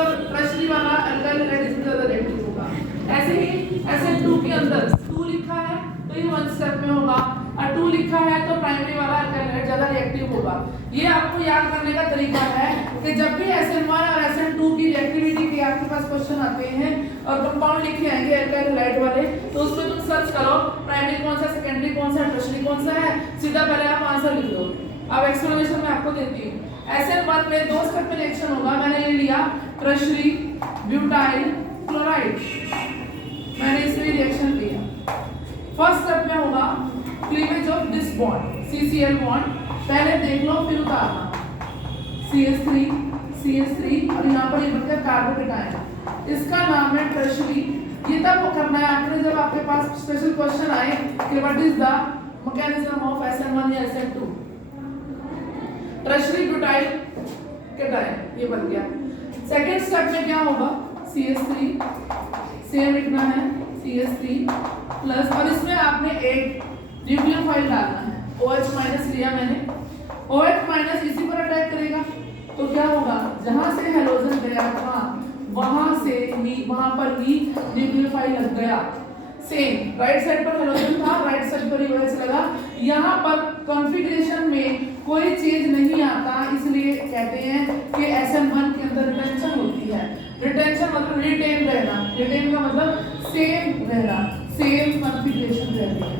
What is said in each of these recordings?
मतलब टर्शरी वाला alkyl halide इससे ज्यादा रिएक्टिव होगा। ऐसे ही SN2 के अंदर 2 लिखा है तो ये 1 स्टेप में होगा, और 2 लिखा है तो प्राइमरी वाला अल्काइल हैलाइड ज्यादा रिएक्टिव होगा। ये आपको याद करने का तरीका है कि जब भी SN1 और SN2 की रिएक्टिविटी के आपके पास क्वेश्चन आते हैं और कंपाउंड लिखे आएंगे अल्काइल हैलाइड वाले, तो उसमें तुम सर्च करो प्राइमरी कौन सा, सेकेंडरी कौन सा, टर्शरी कौन सा है, सीधा पहले आप आंसर लिख दो। अब एक्सप्लेनेशन मैं आपको देती हूँ। SN1 में 2 स्टेप में रिएक्शन होगा, मैंने ये लिया टर्शरी ब्यूटाइल क्लोराइड, मैंने इसमें रिएक्शन लिया। फर्स्ट स्टेप में होगा cleavage of this bond CCl bond, पहले देख लो फिर उतारना, CH3 और यहाँ पर ये बनकर कार्बोकेटायन, इसका नाम है टर्शरी। ये तब करना है आपने जब आपके पास स्पेशल क्वेश्चन आए कि what is the mechanism of SN1 या SN2। टर्शरी ब्यूटाइल केटायन ये बन गया। सेकेंड स्टेप में क्या होगा, CH3 सेम लिखना है, CH3 प्लस, और इसमें आपने एक न्यूक्लियोफाइल डालना है, OH माइनस लिया मैंने, OH माइनस इसी पर अटैक करेगा तो क्या होगा, जहां से हेलोजन गया था वहां पर ही न्यूक्लियोफाइल लग गया। सेम राइट साइड पर हेलोजन था, राइट साइड पर ही OH लगा। यहाँ पर कॉन्फ़िगरेशन में कोई चेंज नहीं आता, इसलिए कहते हैं कि SN1 के अंदर रिटेंशन होती है। रिटेंशन मतलब रिटेन रहना, रिटेन का मतलब सेम रहना, सेम कॉन्फ़िगरेशन रहती है,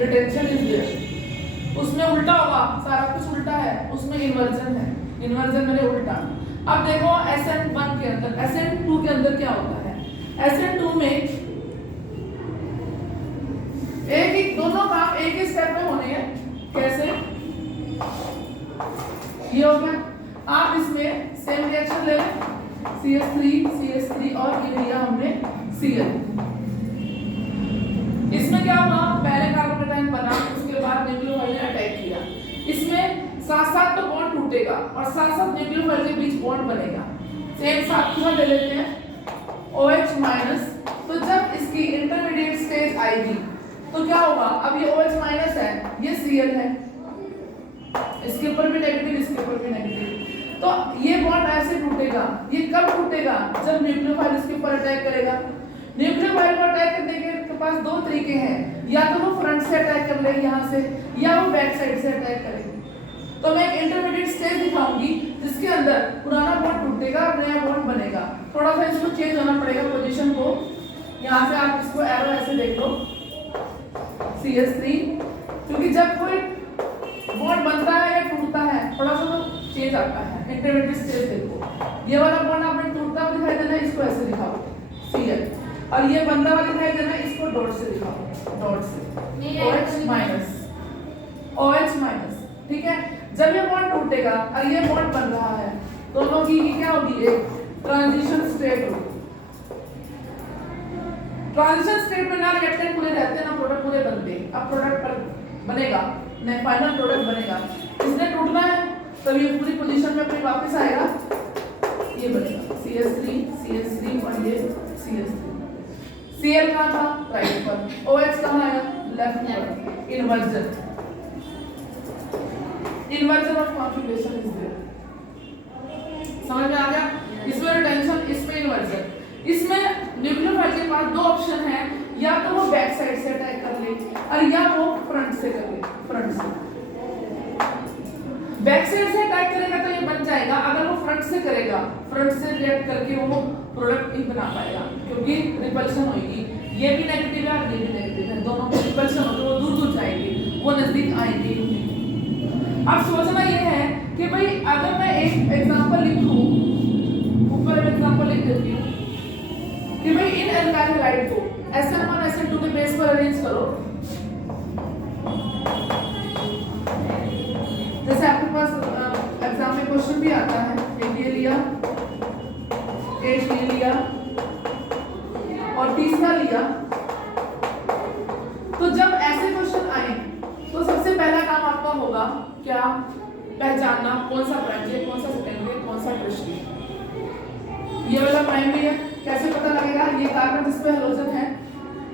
रिटेंशन इज देयर। उसमें उल्टा होगा, सारा कुछ उल्टा है, उसमें इन्वर्जन है, इन्वर्जन मैंने उल्टा। अब देखो SN1 के अंदर, SN2 के अंदर क्या होता है, SN2 में एक ही दोनों काम एक ही स्टेप में होने हैं। कैसे, ये हो गया, आप इसमें सेम रिएक्शन ले लें, CH3 और ये लिया हमने Cl। इसमें क्या हुआ, पहले कार्बोकेटायन बना, उसके बाद न्यूक्लियोफाइल ने अटैक किया। इसमें साथ साथ तो बॉन्ड टूटेगा और साथ साथ न्यूक्लियोफाइल के बीच बॉन्ड बनेगा। सेम साथ के साथ ले लेते हैं OH माइनस। तो जब इसकी इंटरमीडिएट स्टेज आएगी तो क्या होगा, अब ये OH माइनस है, ये Cl है, इसके ऊपर भी नेगेटिव, इसके ऊपर भी नेगेटिव, तो ये बॉन्ड ऐसे टूटेगा। ये कब टूटेगा, जब न्यूक्लियोफाइल इसके ऊपर अटैक करेगा। न्यूक्लियोफाइल को अटैक करने के पास 2 तरीके हैं, या तो वो फ्रंट से अटैक कर ले यहाँ से, या वो बैक साइड से अटैक करेगी। तो मैं एक इंटरमीडिएट स्टेज दिखाऊंगी जिसके अंदर पुराना बॉन्ड टूटेगा और नया बॉन्ड बनेगा। थोड़ा सा इसको चेंज होना पड़ेगा पोजीशन को, यहाँ से आप इसको एरो ऐसे देख लो, CH3, क्योंकि जब कोई बॉन्ड बनता है या टूटता है थोड़ा सा तो चेंज आता है। इंटरमीडिएट स्टेज देखो, ये वाला बॉन्ड आपने टूटता हुआ दिखाई देना है, इसको ऐसे दिखाओ Cl, और ये बनता हुआ दिखाई देना है, इसको डॉट से दिखाओ, डॉट से OH माइनस, ठीक है। जब ये बॉन्ड टूटेगा और ये बॉन्ड बन रहा है, दोनों की क्या होगी, एक ट्रांजिशन स्टेट होगी। ट्रांजिशन स्टेट में ना रिएक्टेंट पूरे रहते हैं ना प्रोडक्ट पूरे बनते हैं। अब प्रोडक्ट बनेगा, नहीं फाइनल प्रोडक्ट बनेगा, इसने टूटना है तब ये पूरी पोजीशन में अपने वापस आएगा, ये बनेगा CH3 और ये CH3। Cl कहाँ था, राइट पर, OH कहाँ आया, लेफ्ट पर। Inversion of configuration is there. समझ में आ गया, इसमें रिटेंशन, इसमें इन्वर्जन। इसमें न्यूक्लियोफाइल के पास 2 ऑप्शन है, या तो वो बैक साइड से अटैक कर ले और या वो फ्रंट से कर ले। फ्रंट से, बैक साइड से अटैक करेगा तो ये बन जाएगा, अगर वो फ्रंट से करेगा, फ्रंट से रिएक्ट करके वो प्रोडक्ट नहीं बना पाएगा क्योंकि रिपल्शन होगी। ये भी नेगेटिव है और ये भी नेगेटिव है, दोनों को रिपल्शन होगी, वो दूर दूर जाएंगे, वो नजदीक आएंगे नहीं। अब सोचना ये है कि भाई अगर मैं एक एग्जांपल लिखूं, ऊपर एक एग्जांपल लिख देती हूं कि भाई इन अल्काइल हैलाइड को SN1 SN2 के बेस पर अरेंज करो। जैसे आपके पास एग्जाम में क्वेश्चन भी आता है, एक ये लिया, एक ये लिया और तीसरा लिया। तो जब ऐसे क्वेश्चन आए तो सबसे पहला काम आपका होगा क्या, पहचानना कौन सा प्राइमरी है, कौन सा सेकेंडरी है, कौन सा टर्शियरी। ये वाला प्राइमरी है, कैसे पता लगेगा, ये कार्बन जिस पे हेलोजन है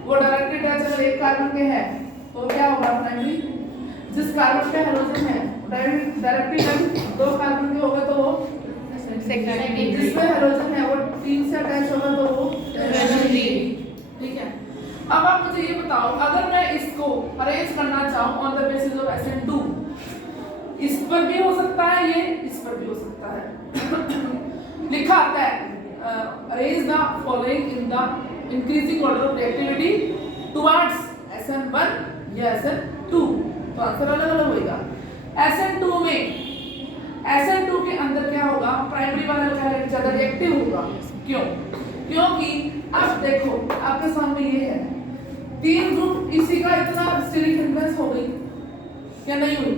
वो डायरेक्टली टच अगर एक कार्बन पे है तो क्या होगा, प्राइमरी। जिस कार्बन पे हेलोजन है डायरेक्टली टच 2 कार्बन के होगा तो वो जिसमें हाइड्रोजन है वो 3 से अटैच होगा तो वो टर्शियरी। ठीक है, अब आप मुझे ये बताओ, अगर मैं इसको अरेंज करना चाहूँ on the basis of SN2, इस पर भी हो सकता है, ये इस पर भी हो सकता है। लिखा आता है arrange the following in the increasing order of reactivity towards SN1 या SN2, तो आंसर अलग अलग होगा। SN2 में SN2 के अंदर क्या होगा, प्राइमरी वाला अल्काइल ज्यादा रिएक्टिव होगा। क्यों? क्योंकि अब देखो आपके सामने ये है 3 ग्रुप, इसी का इतना स्टीरिक हिंड्रेंस हो गई या नहीं हुई?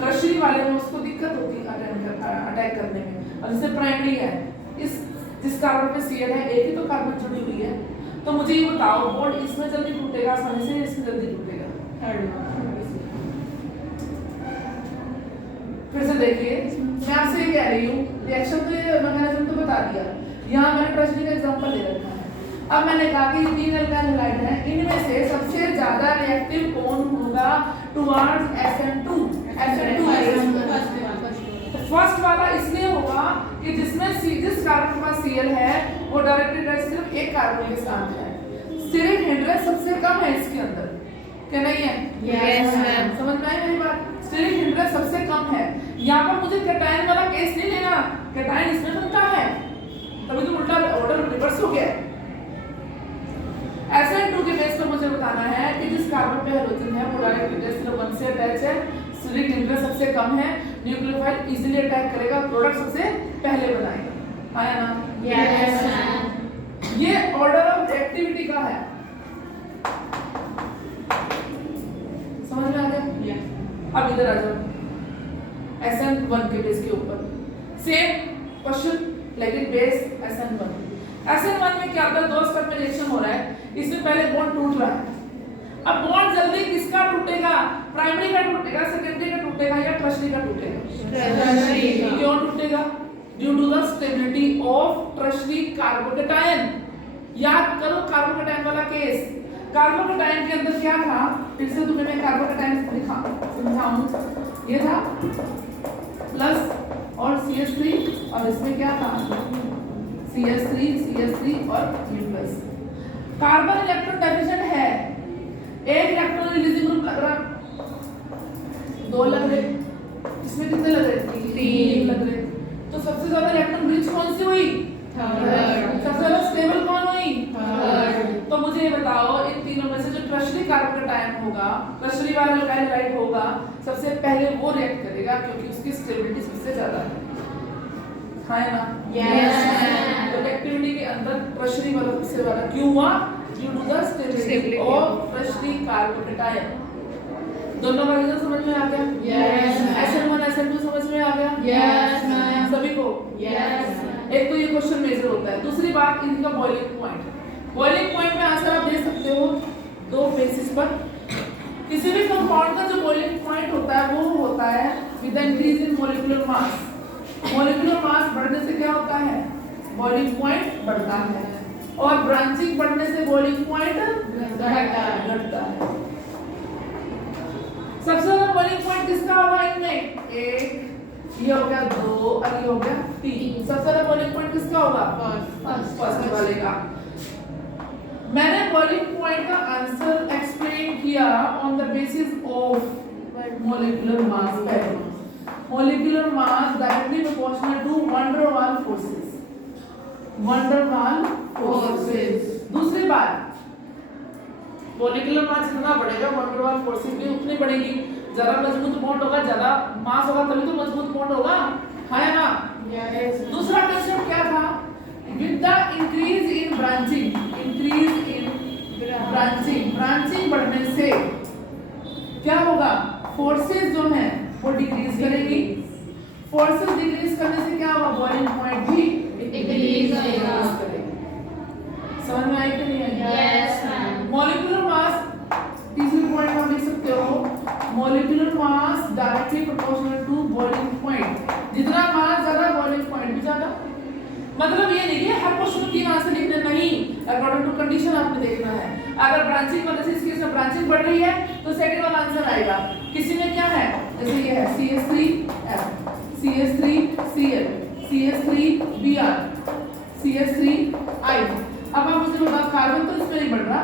टर्शियरी वाले में उसको दिक्कत होती है अटैक करने में, और जैसे प्राइमरी है, इस जिस कार्बन पे Cl है, एक ही तो कार्बन जुड़ी हुई है, तो मुझे ये बताओ बॉन्ड इसमें जल्दी टूटेगा आसानी से, इसमें जल्दी टूटेगा? फिर से देखिए, मैं आपसे ये कह रही हूँ, रिएक्शन तो ये मैकेनिज्म तो बता दिया, यहाँ मैंने टर्शियरी का एग्जांपल ले रखा है। अब मैंने कहा कि 3 अल्काइल हैलाइड हैं, इनमें से सबसे ज्यादा रिएक्टिव कौन होगा टुवर्ड्स SN2? फर्स्ट वाला इसलिए होगा कि जिसमें जिस कार्बन के पास Cl है वो डायरेक्टली अटैच सिर्फ एक कार्बन के साथ है, स्टीरिक हिंड्रेंस सबसे कम है इसके अंदर, क्या नहीं है? Yes ma'am. समझ में आई मेरी बात? स्टीरिक हिंड्रेंस सबसे कम है। यहाँ पर मुझे कैटायन वाला केस नहीं लेना, कैटायन इसमें बनता है, तभी तो उल्टा ऑर्डर रिवर्स हो गया। SN2 के बेस पर मुझे बताना है कि जिस कार्बन पे हाइड्रोजन है वो डायरेक्टली सिर्फ 1 से अटैच है, स्टीरिक हिंड्रेंस सबसे कम है, न्यूक्लियोफाइल इजीली अटैक करेगा, प्रोडक्ट सबसे पहले बनाएगा। आया ना? Yes ma'am. ये ऑर्डर ऑफ एक्टिविटी का है, समझ में आ गया? अब इधर आ जाओ SN1 के बेस के ऊपर, सेम क्वेश्चन लेकिन बेस SN1। SN1 में क्या होता है, 2 स्टेप में रिएक्शन हो रहा है, इसमें पहले बॉन्ड टूट रहा है। अब बॉन्ड जल्दी किसका टूटेगा, प्राइमरी का टूटेगा, सेकेंडरी का टूटेगा या टर्शियरी का टूटेगा? क्यों टूटेगा? Due to the stability of tertiary carbocation. याद करो कार्बोकेटायन वाला केस, कार्बोकेटायन के अंदर क्या था, फिर से तुम्हें मैं कार्बोकेटायन समझाऊं, ये था प्लस और CH3 और इसमें क्या था CH3 और ये प्लस। कार्बन इलेक्ट्रॉन डेफिशिएंट है, एक इलेक्ट्रॉन रिलीजिंग ग्रुप लग रहा, 2 लग रहे, इसमें कितने लग रहे? 3 लग रहे, तो सबसे ज्यादा इलेक्ट्रॉन रिच कौन सी हुई? थर्ड। सबसे ज्यादा स्टेबल कौन हुई? थर्ड। तो मुझे ये बताओ इन तीनों में से जो टर्शियरी कार्बोकेटायन होगा, टर्शियरी वाला अल्काइल हैलाइड होगा, सबसे पहले वो रिएक्ट करेगा क्योंकि उसकी स्टेबिलिटी सबसे ज्यादा है ना? Yes ma'am. तो एक्टिविटी के अंदर टर्शियरी वाला सबसे ज्यादा क्यों हुआ? Due to the stability of tertiary carbocation. दोनों का रीजन समझ में आ गया? Yes ma'am. SN1 SN2 समझ में आ गया? Yes ma'am. सभी को? यस। एक तो ये क्वेश्चन मेजर होता है, दूसरी बात इनका बॉइलिंग पॉइंट। बॉइलिंग पॉइंट में आंसर आप दे सकते हो 2 बेसिस पर। किसी भी कंपाउंड का जो बॉइलिंग पॉइंट होता है वो होता है with increase in molecular mass. Molecular मास बढ़ने से क्या होता है? बॉइलिंग पॉइंट बढ़ता है, और ब्रांचिंग बढ़ने से बॉइलिंग पॉइंट घटता है। सबसे ज्यादा बॉइलिंग पॉइंट किसका होगा इनमें? 1, ये हो गया 2 और ये हो गया 3। सबसे ज्यादा बॉइलिंग पॉइंट किसका होगा? फर्स्ट वाले का। मैंने बॉइलिंग पॉइंट का आंसर एक्सप्लेन किया on the basis of molecular mass. Molecular mass directly proportional to van der Waals forces. दूसरी बात, मॉलिक्यूलर मास जितना बढ़ेगा वन डर वाल फोर्सेस भी उतनी बढ़ेगी। ज्यादा मजबूत बॉन्ड होगा, ज्यादा मास होगा, तभी तो मजबूत बॉन्ड होगा, है ना? यस। दूसरा क्वेश्चन क्या था? With the increase in branching बढ़ने से क्या होगा? फोर्सेस जो है वो डिक्रीज करेगी। फोर्सेस डिक्रीज करने से क्या होगा? बॉइलिंग पॉइंट भी डिक्रीज होगा। समझ में आई कि नहीं आई? Yes ma'am. मॉलिक्यूलर मास, तीसरी पॉइंट आप लिख सकते हो, molecular mass directly proportional to boiling point. जितना मास ज्यादा बॉइलिंग पॉइंट भी ज्यादा। मतलब ये नहीं कि हर क्वेश्चन में 3 आंसर लिखने, नहीं, अकॉर्डिंग टू कंडीशन आपने देखना है। अगर ब्रांचिंग वजह से इसके साथ ब्रांचिंग बढ़ रही है तो सेकंड वाला आंसर आएगा। किसी में क्या है, जैसे ये है CH3F, CH3Cl, CH3Br CH3I। अब आप मुझे बताओ कार्बन तो इसमें नहीं बढ़ रहा,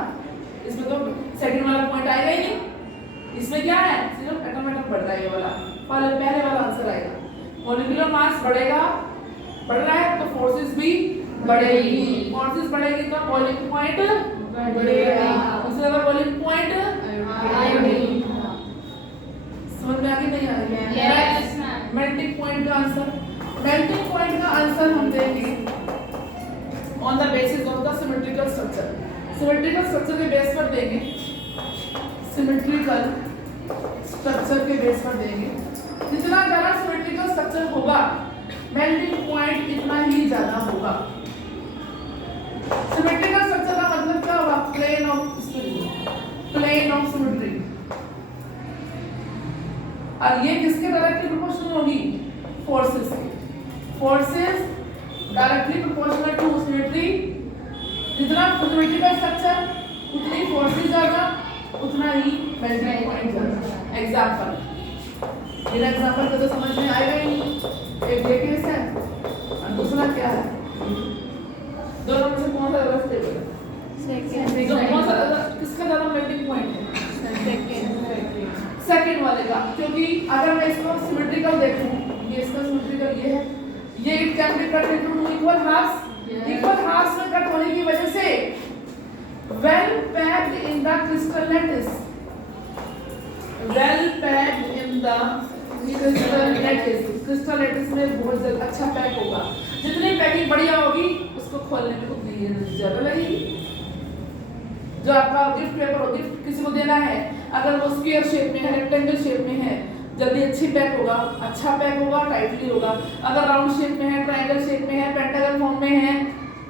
इसमें तो सेकंड वाला पॉइंट आएगा ही नहीं, इसमें क्या है सिर्फ एटम एटम बढ़ रहा है, ये वाला पहले वाला आंसर आएगा। मॉलिक्यूलर मास बढ़ेगा, बढ़ रहा है तो फोर्सेस भी बढ़ेगी, फोर्सेस बढ़ेगी तो बॉइलिंग पॉइंट बढ़ेगा, उससे ज्यादा बॉइलिंग पॉइंट आएगी। समझ में आ गई नहीं आ रही? Yes, ma'am. मेल्टिंग पॉइंट का आंसर, मेल्टिंग पॉइंट का आंसर हम देंगे on the basis of the symmetrical structure, symmetrical structure के बेस पर देंगे, सिमेट्रिकल स्ट्रक्चर के बेस पर देंगे। जितना ज्यादा सिमेट्रिकल स्ट्रक्चर होगा मेल्टिंग पॉइंट इतना ही ज्यादा होगा। सिमेट्रिकल स्ट्रक्चर का मतलब क्या होगा? Plane of symmetry. और ये किसके डायरेक्टली प्रोपोर्शनल होगी? फोर्सेस के। Forces directly proportional to symmetry. जितना सिमेट्रिकल स्ट्रक्चर उतनी फोर्सेस ज्यादा, उतना ही मेल्टिंग पॉइंट ज्यादा। एग्जांपल, मेरा एग्जांपल को तो समझ में आएगा ही नहीं। एक ये केस है और दूसरा क्या है? दोनों में से कौन सा ज्यादा स्टेबल है? सेकंड। कौन सा ज्यादा, किसका ज्यादा मेल्टिंग पॉइंट है? सेकंड वाले का, क्योंकि अगर मैं इसको सिमेट्रिकल देखूं, ये इसका सिमेट्रिकल ये है, ये it can be cut into two equal halves. Equal halves में कट होने की वजह से well packed in the crystal lattice, well packed in the crystal lattice में बहुत ज्यादा अच्छा पैक होगा। जितनी पैकिंग बढ़िया होगी उसको खोलने में उतनी एनर्जी ज्यादा लगेगी। जो आपका गिफ्ट पेपर हो, गिफ्ट किसी को देना है, अगर वो स्क्वायर शेप में है, रेक्टेंगल शेप में है, जल्दी अच्छी पैक होगा, अच्छा पैक होगा, टाइटली होगा। अगर राउंड शेप में है, ट्रायंगल शेप में है, पेंटागन फॉर्म में है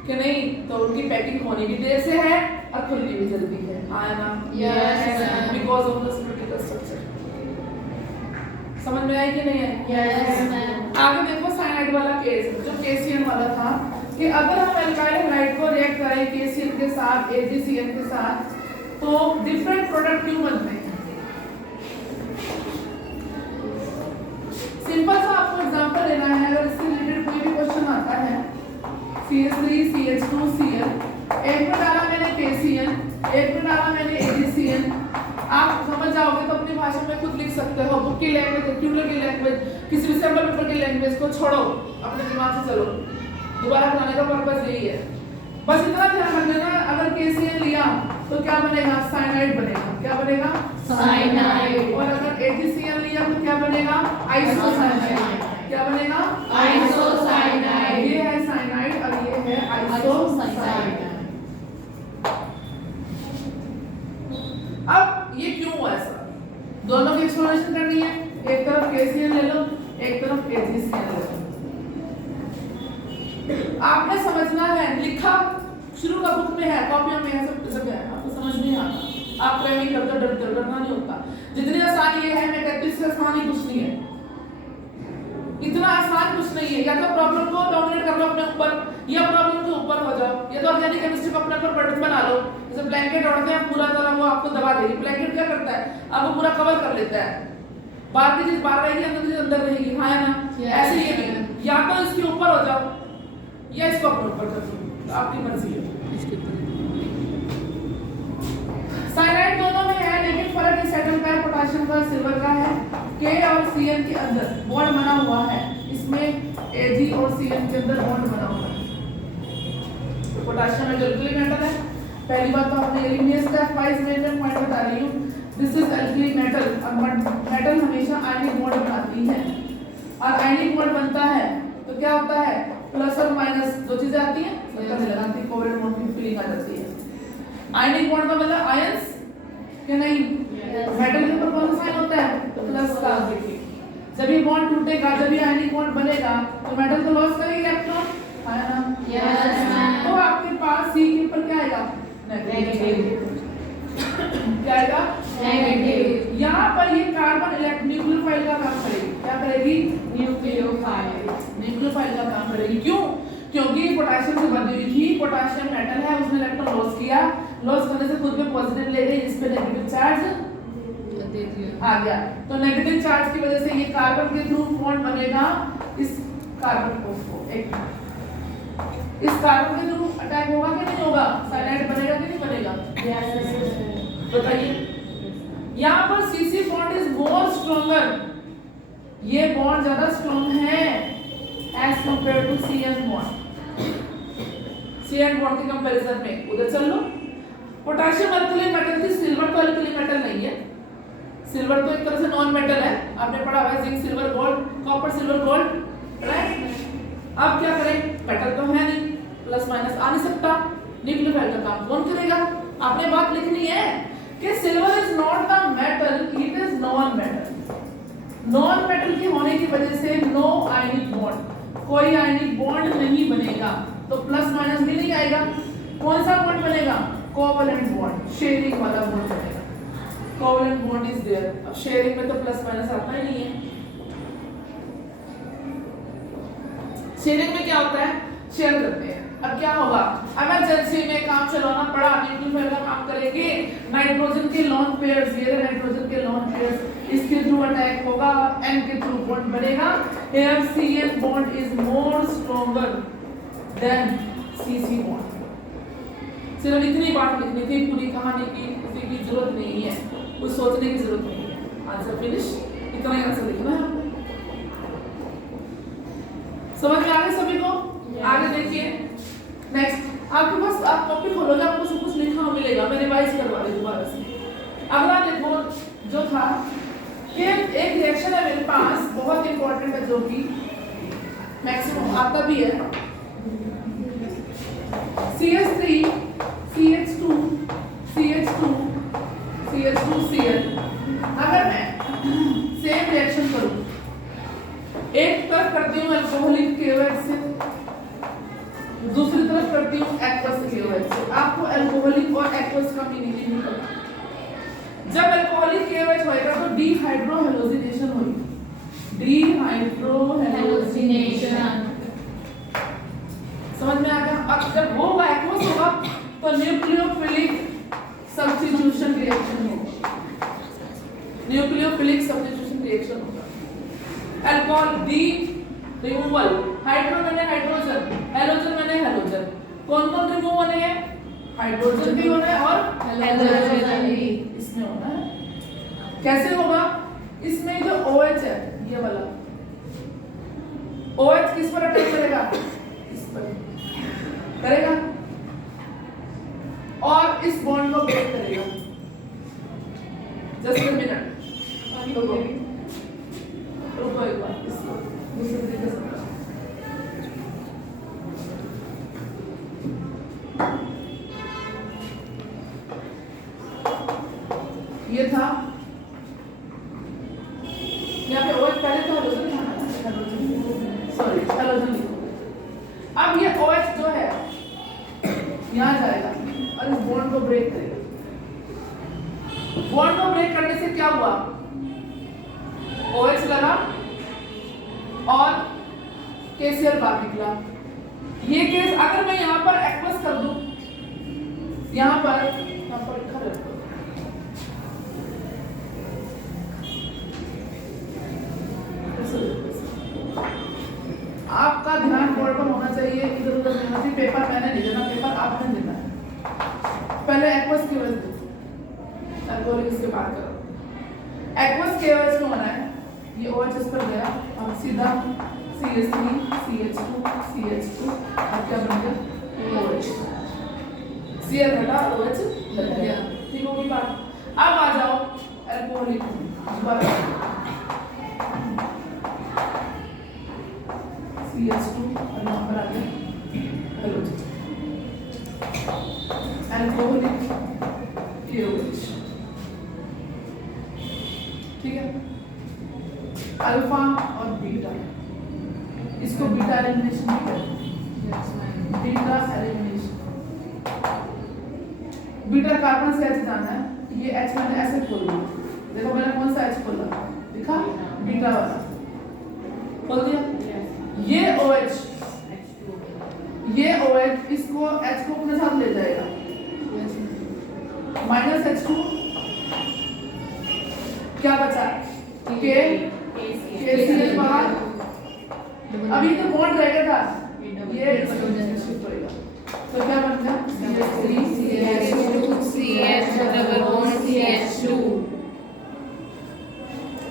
कि नहीं, तो उनकी पैकिंग होने भी देर से है और खुलनी भी जल्दी है। आया ना? Yes, because of the symmetrical structure. समझ में आई कि नहीं आई? Yes ma'am. आगे देखो साइनाइड वाला केस, जो केसीएन वाला था, कि अगर हम एल्काइल हाइड्राइड को रिएक्ट करें केसीएन के साथ, एजीसीएन के साथ, तो डिफरेंट प्रोडक्ट क्यों बनते हैं? सिंपल सा आपको एग्जांपल लेना है। अगर इससे रिलेटेड कोई भी क्वेश्चन आता है, CH3 CH2 Cl, एक में डाला मैंने KCl, एक में डाला मैंने AgCl, आप समझ जाओगे तो अपनी भाषा में खुद लिख सकते हो। बुक की लैंग्वेज, ट्यूटर की लैंग्वेज, किसी भी सैंपल पेपर की लैंग्वेज को छोड़ो, अपने दिमाग से चलो। दोबारा बनाने का पर्पस यही है। बस इतना ध्यान रख लेना, अगर KCl लिया तो क्या बनेगा? साइनाइड बनेगा। क्या बनेगा? साइनाइड। और अगर AgCl लिया तो क्या बनेगा? आइसोसाइनाइड। क्या बनेगा? आइसोसाइनाइड। ये है साइनाइड और ये है आइसोसाइनाइड। अब ये क्यों हुआ ऐसा? दोनों की एक्सप्लेनेशन करनी है। एक तरफ KCl ले लो, एक तरफ AgCl ले लो। आपने समझना है, लिखा शुरू का बुक में है, कॉपियों में है, सब है, आपको समझ नहीं आता। आप ट्रेनिंग करते डरना नहीं होता। जितनी आसान ये है, मैं कहती हूँ इससे आसान ही कुछ नहीं है। इतना आसान कुछ नहीं है। या तो प्रॉब्लम को डोमिनेट कर लो अपने ऊपर, या प्रॉब्लम के ऊपर हो जाओ, या तो ऑर्गेनिक केमिस्ट्री को अपने ऊपर बर्डन बना लो। जैसे ब्लैंकेट ओढ़ते हैं, पूरा तरह वो आपको दबा देगी। ब्लैंकेट क्या करता है? आपको पूरा कवर कर लेता है, बाहर की चीज बाहर रहेगी, अंदर की चीज अंदर रहेगी। हाँ है ना? ऐसे ये भी, या तो इसके ऊपर हो जाओ या इसको अपने ऊपर कर दो, आपकी मर्जी है। साइनाइड दोनों में है, लेकिन फर्क इस एटम का है, पोटेशियम का, सिल्वर का है। K और Cl के अंदर बॉन्ड बना हुआ है, इसमें Ag और Cl के अंदर बॉन्ड बना हुआ है। तो पोटेशियम एक अल्कली मेटल है। पहली बात तो आपने eliminate stepwise major point बता रही हूं। This is alkali metal. और मेटल हमेशा आयनिक बॉन्ड बनाती है, और आयनिक बॉन्ड बनता है तो क्या होता है? प्लस और माइनस दो चीजें आती हैं, मतलब मिलाती है, कोवेलेंट बॉन्ड की फीलिंग आ जाती है। आयनिक बॉन्ड का मतलब आयंस क्या नहीं? मेटल के ऊपर कौन सा साइन होता है? प्लस का। जब ये बॉन्ड टूटेगा, जब ये आयनिक बॉन्ड बनेगा, तो मेटल तो लॉस करेगी इलेक्ट्रॉन, है ना? Yes ma'am. तो आपके पास C के ऊपर क्या आएगा? नेगेटिव। क्या आएगा? नेगेटिव। यहाँ पर ये कार्बन न्यूक्लियोफाइल का काम करेगी। क्या करेगी? न्यूक्लियोफाइल। न्यूक्लियोफाइल का काम करेगी। क्यों? क्योंकि पोटेशियम से बनी हुई थी, पोटेशियम मेटल है, उसने इलेक्ट्रॉन लॉस किया, लॉस करने से खुद पे पॉजिटिव ले गई, इस पे नेगेटिव चार्ज आ गया। तो नेगेटिव चार्ज की वजह से ये कार्बन के थ्रू बॉन्ड बनेगा, इस कार्बन को एक इस कार्बन के थ्रू अटैक होगा कि नहीं होगा? साइनाइड बनेगा कि नहीं बनेगा? बताइए। यहाँ पर CC bond is more stronger, ये बॉन्ड ज्यादा स्ट्रॉन्ग है as compare to CN bond. CN bond के कंपैरिजन में उधर चल लो। पोटेशियम अल्कली मेटल थी, सिल्वर तो अल्कली मेटल नहीं है। सिल्वर तो एक तरह से नॉन मेटल है, आपने पढ़ा है zinc silver gold, copper silver gold, right. अब क्या करें, मेटल तो है नहीं, प्लस माइनस आ नहीं सकता, न्यूक्लियोफाइल का काम कौन करेगा? आपने बात लिखनी है कि silver is not the metal, it is non metal. Non metal के होने की वजह से नो आयनिक बॉन्ड, कोई आयनिक बॉन्ड नहीं बनेगा, तो प्लस माइनस भी नहीं आएगा। कौन सा बॉन्ड बनेगा? कोवलेंट बॉन्ड, शेयरिंग वाला बॉन्ड बनेगा। Covalent bond is there. अब शेयरिंग में तो प्लस माइनस आता ही नहीं है। शेयरिंग में क्या होता है? शेयर करते हैं। अब क्या होगा? इमरजेंसी में काम चलाना पड़ा, न्यूक्लियोफाइल का काम करेंगे, नाइट्रोजन के लोन पेयर्स, ये नाइट्रोजन के लोन पेयर्स, इसके थ्रू अटैक होगा, N के थ्रू बॉन्ड बनेगा। Here CN bond is more stronger than CC bond। सिर्फ इतनी बात लिखनी थी, पूरी कहानी की किसी की जरूरत नहीं है, कुछ सोचने की जरूरत नहीं है। आंसर फिनिश, इतना ही आंसर लिखना है आपको। समझ में आ गया सभी को? आगे देखिए नेक्स्ट, आपके पास आप टॉपिक खोलोगे, आपको सब कुछ लिखा मिलेगा, मैं रिवाइज करवा रही हूं दोबारा से। अगला देखो जो था कि एक रिएक्शन है मेरे पास, बहुत इंपॉर्टेंट है, जो कि मैक्सिमम आता भी है। CH3 CH2 CH2 CH2 Cl। अगर मैं सेम रिएक्शन करूं, एक तरफ करती हूँ अल्कोहलिक KOH से, दूसरी तरफ करती हूँ एक्वस KOH से। आपको अल्कोहलिक और एक्वस का मीनिंग नहीं पता। जब अल्कोहलिक KOH होएगा तो डीहाइड्रोहेलोजिनेशन होगी, डीहाइड्रोहेलोजिनेशन। समझ में आ गया? अब जब होगा एक्वस होगा तो न्यूक्लियोफिलिक सब्स्टिट्यूशन रिएक्शन होगा, न्यूक्लियोफिलिक सब्स्टिट्यूशन रिएक्शन होगा। अल्कोहल डी रिमूवल, हाइड्रो मैंने हाइड्रोजन, हैलोजन मैंने हैलोजन, कौन कौन रिमूव होने हैं? हाइड्रोजन भी होना है और हैलोजन भी इसमें होना है। कैसे होगा? इसमें जो OH है, ये वाला OH किस पर अटैक करेगा? इस पर करेगा और इस बॉन्ड को ब्रेक करेगा। जस्ट अ मिनट, रुको एक बार, इसको दूसरे तरीके से बताओ। ये था, यहाँ पे OH पहले तो हैलोजन था ना, सॉरी हैलोजन लिखो। अब ये OH जो है यहाँ जाएगा और इस बॉन्ड को ब्रेक करेगा। बॉन्ड को ब्रेक करने से क्या हुआ? OH लगा और KCl बाहर निकला। ये केस अगर मैं यहाँ पर एक्वस कर दूं, यहाँ पर लिखा रहता है, आपका ध्यान बोर्ड पर होना चाहिए, इधर उधर नहीं होना चाहिए। पेपर मैंने नहीं देना, पेपर आपने देना है। पहले एक्वस की वजह से अल्कोहलिक इसके बाद करो। एक्वस के वजह से होना है, ये OH इस पर गया और सीधा CH3 CH2 CH2 अब क्या बन गया? OH। Cl घटा OH लग गया, ठीक होगी बात। अब आ जाओ अल्कोहलिक दोबारा, CH2 और यहाँ पर आ गया हैलोजन, अल्कोहलिक KOH, ठीक है। अल्फा और बीटा, इसको बीटा एलिमिनेशन भी कहते हैं, बीटा एलिमिनेशन। बीटा कार्बन से H जाना है, ये H मैंने ऐसे खोल दिया, देखो मैंने कौन सा H खोला, दिखा? बीटा वाला खोल दिया। ये OH इसको H को अपने साथ ले जाएगा, माइनस H2, क्या बचा? KCl बाहर, अभी तो बॉन्ड रहेगा था, ये शिफ्ट होएगा, तो क्या बनता है CH2 CH double bond CH2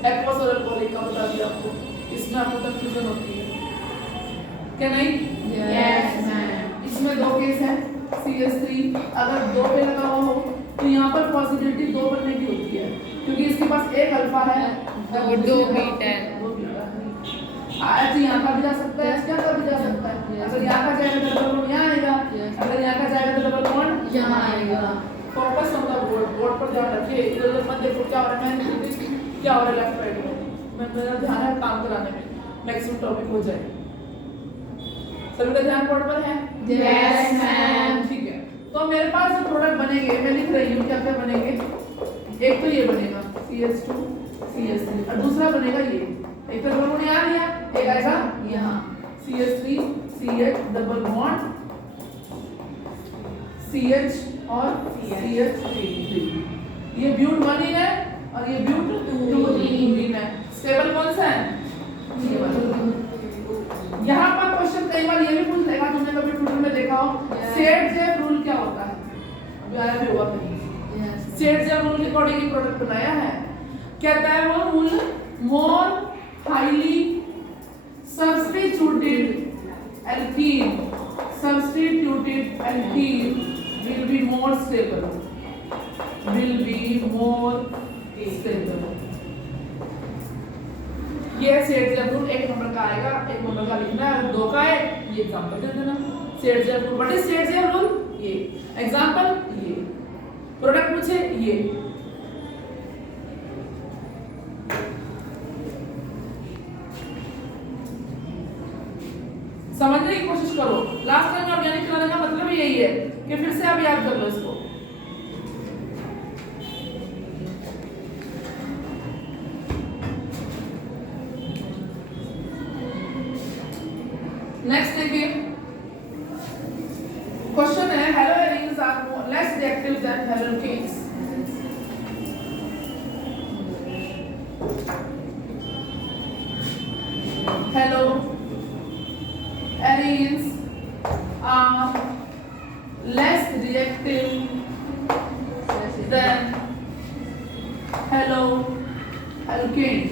aqueous और अल्कोहलिक का बता दिया आपको, इसमें आपको कंफ्यूजन होती है क्या नहीं? यस मैम इसमें दो केस हैं CH3, अगर दो पे लगा हुआ हो तो यहाँ पर पॉसिबिलिटी दो बनने की होती है, क्योंकि इसके पास एक अल्फा है और दो बीटा है। आज यहाँ का भी जा सकता है, यहाँ का भी जा सकता है, अगर यहाँ का जाएगा तो डबल बॉन्ड यहाँ आएगा, अगर यहाँ का जाएगा तो डबल बॉन्ड यहाँ आएगा। Focus on the board, board पर ध्यान रखिए, इधर उधर मत देखो क्या हो रहा है, क्या हो रहा है लेफ्ट राइट में, मेरा ध्यान है काम कराने में, मैक्सिमम टॉपिक हो जाए। सभी का ध्यान बोर्ड पर है? Yes ma'am. ठीक है, तो मेरे पास जो प्रोडक्ट बनेंगे मैं लिख रही हूँ क्या क्या बनेंगे, एक तो ये बनेगा CH2 CH3 और दूसरा बनेगा ये, एक तो डबल बॉन्ड यहाँ लिया, एक आएगा यहाँ CH3 CH double bond CH और CH3, ये ब्यूट 1 इन है और ये ब्यूट 2 इन है। स्टेबल कौन सा है? ये वाला। यहाँ पर क्वेश्चन कई बार ये भी पूछ लेगा, तुमने कभी ट्यूटर में देखा हो, सेट-जेफ रूल क्या होता है? अभी आया भी होगा कहीं। सेट-जेफ रूल के अकॉर्डिंग ही प्रोडक्ट बनाया है। कहता है वो rule, more highly substituted alkene will be more stable. ये सेट-जेफ रूल एक नंबर का आएगा, एक नंबर का लिखना है, दो का है ये एग्जांपल दे देना। Set-Jeff rule, what is set-Jeff rule? ये एग्जांपल, ये प्रोडक्ट पूछे ये, समझने की कोशिश करो। लास्ट टाइम ऑर्गेनिक कराने का मतलब यही है कि फिर से आप याद कर लो इसको। नेक्स्ट देखिए, क्वेश्चन है haloarenes are less reactive than haloalkanes. Heloarenes are less reactive than haloalkanes.